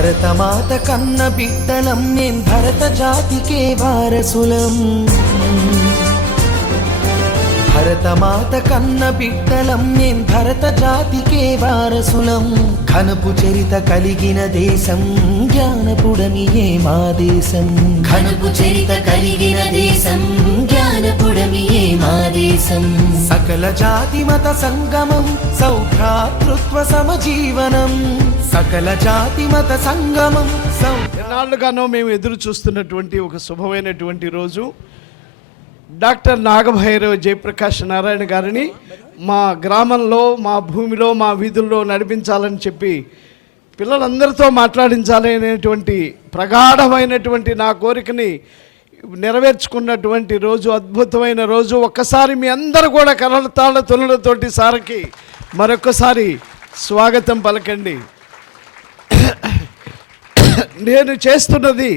భరతమాత కన్న బిడ్డలం మేం భరత జాతికే వారసులం. భరతమాత కన్న బిడ్డలం మేం భరత జాతికే వారసులం. ఘనపు చరిత కలిగిన దేశం జ్ఞానపుడమియే మా దేశం. ఘనపు చరిత కలిగిన దేశం జ్ఞానపుడమియే మా దేశం. సకల జాతి మత సంగమం సౌభ్రాతృత్వ సమజీవనం. సకల జాతి మత సంగమం. ఎన్నాళ్ళుగానో మేము ఎదురు చూస్తున్నటువంటి ఒక శుభమైనటువంటి రోజు డాక్టర్ నాగభైరవ జయప్రకాష్ నారాయణ గారిని మా గ్రామంలో, మా భూమిలో, మా వీధుల్లో నడిపించాలని చెప్పి పిల్లలందరితో మాట్లాడించాలి అనేటువంటి ప్రగాఢమైనటువంటి నా కోరికని నెరవేర్చుకున్నటువంటి రోజు, అద్భుతమైన రోజు. ఒక్కసారి మీ అందరూ కూడా కరతాళ తొలులతోటి సార్కి మరొకసారి స్వాగతం పలకండి. నేను చేస్తున్నది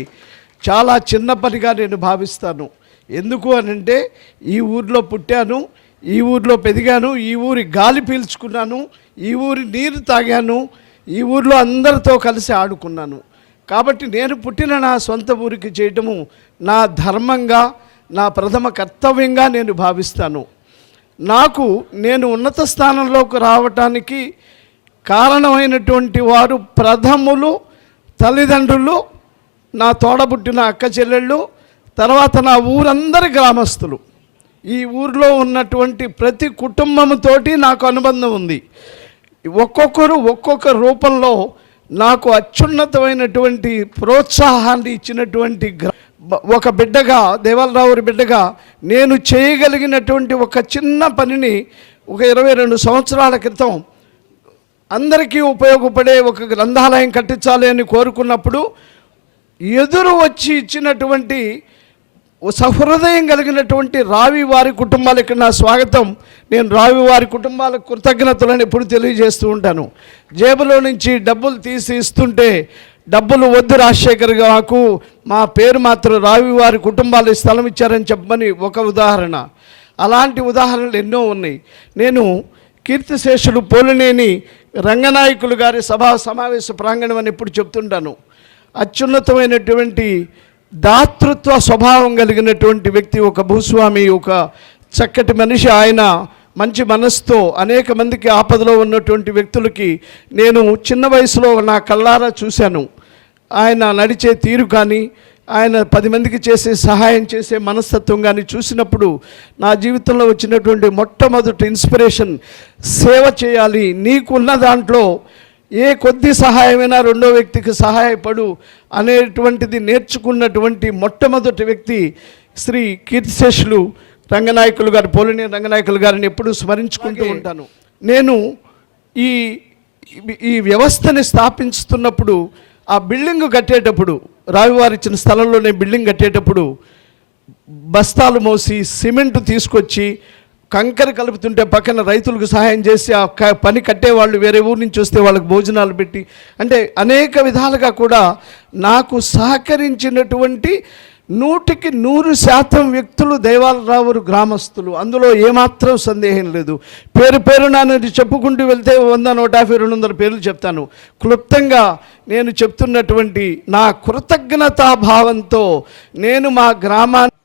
చాలా చిన్న పనిగా నేను భావిస్తాను. ఎందుకు అనంటే ఈ ఊరిలో పుట్టాను, ఈ ఊరిలో పెరిగాను, ఈ ఊరి గాలి పీల్చుకున్నాను, ఈ ఊరి నీరు తాగాను, ఈ ఊరిలో అందరితో కలిసి ఆడుకున్నాను. కాబట్టి నేను పుట్టిన నా సొంత ఊరికి చేయటము నా ధర్మంగా, నా ప్రథమ కర్తవ్యంగా నేను భావిస్తాను. నేను ఉన్నత స్థానంలోకి రావటానికి కారణమైనటువంటి వారు ప్రథములు తల్లిదండ్రులు, నా తోడబుట్టిన అక్క చెల్లెళ్ళు, తర్వాత నా ఊరందరి గ్రామస్తులు. ఈ ఊరిలో ఉన్నటువంటి ప్రతి కుటుంబంతోటి నాకు అనుబంధం ఉంది. ఒక్కొక్కరు ఒక్కొక్క రూపంలో నాకు అత్యున్నతమైనటువంటి ప్రోత్సాహాన్ని ఇచ్చినటువంటి ఒక బిడ్డగా, దేవాలరావు బిడ్డగా నేను చేయగలిగినటువంటి ఒక చిన్న పనిని ఒక 22 సంవత్సరాల క్రితం అందరికీ ఉపయోగపడే ఒక గ్రంథాలయం కట్టించాలి అని కోరుకున్నప్పుడు ఎదురు వచ్చి ఇచ్చినటువంటి సహృదయం కలిగినటువంటి రావి వారి కుటుంబాలకి నా స్వాగతం. నేను రావి వారి కుటుంబాలకు కృతజ్ఞతలను ఎప్పుడు తెలియజేస్తూ ఉంటాను. జేబులో నుంచి డబ్బులు తీసి ఇస్తుంటే, డబ్బులు వద్దు రాజశేఖర్ గాకు, మా పేరు మాత్రం రావి వారి కుటుంబాలు స్థలం ఇచ్చారని చెప్పమని ఒక ఉదాహరణ. అలాంటి ఉదాహరణలు ఎన్నో ఉన్నాయి. నేను కీర్తిశేషులు పోలినేని రంగనాయకులు గారి సభా సమావేశ ప్రాంగణం అని ఎప్పుడు చెప్తుంటాను. అత్యున్నతమైనటువంటి దాతృత్వ స్వభావం కలిగినటువంటి వ్యక్తి, ఒక భూస్వామి, ఒక చక్కటి మనిషి. ఆయన మంచి మనసుతో అనేక మందికి ఆపదలో ఉన్నటువంటి వ్యక్తులకి నేను చిన్న వయసులో నా కళ్ళారా చూశాను. ఆయన నడిచే తీరు కానీ, ఆయన 10 మందికి సహాయం చేసే మనస్తత్వం కానీ చూసినప్పుడు నా జీవితంలో వచ్చినటువంటి మొట్టమొదటి ఇన్స్పిరేషన్, సేవ చేయాలి, నీకున్న దాంట్లో ఏ కొద్ది సహాయమైనా రెండో వ్యక్తికి సహాయపడు అనేటువంటిది నేర్చుకున్నటువంటి మొట్టమొదటి వ్యక్తి శ్రీ కీర్తిశేషులు రంగనాయకులు గారు, పోలినేని రంగనాయకులు గారిని ఎప్పుడూ స్మరించుకుంటూ ఉంటాను. నేను ఈ వ్యవస్థని స్థాపించుతున్నప్పుడు, ఆ బిల్డింగ్ కట్టేటప్పుడు, రావివారు ఇచ్చిన స్థలంలోనే బిల్డింగ్ కట్టేటప్పుడు బస్తాలు మోసి సిమెంట్ తీసుకొచ్చి కంకర కలుపుతుంటే పక్కన రైతులకు సహాయం చేసి ఆ పని కట్టేవాళ్ళు వేరే ఊరి నుంచి వస్తే వాళ్ళకి భోజనాలు పెట్టి, అంటే అనేక విధాలుగా కూడా నాకు సహకరించినటువంటి 100కి 100% వ్యక్తులు దేవాలరావు గ్రామస్తులు. అందులో ఏమాత్రం సందేహం లేదు. పేరు నేను చెప్పుకుంటూ వెళ్తే 100, 150, 200 పేర్లు చెప్తాను. క్లుప్తంగా నేను చెప్తున్నటువంటి నా కృతజ్ఞతాభావంతో నేను మా గ్రామాన్ని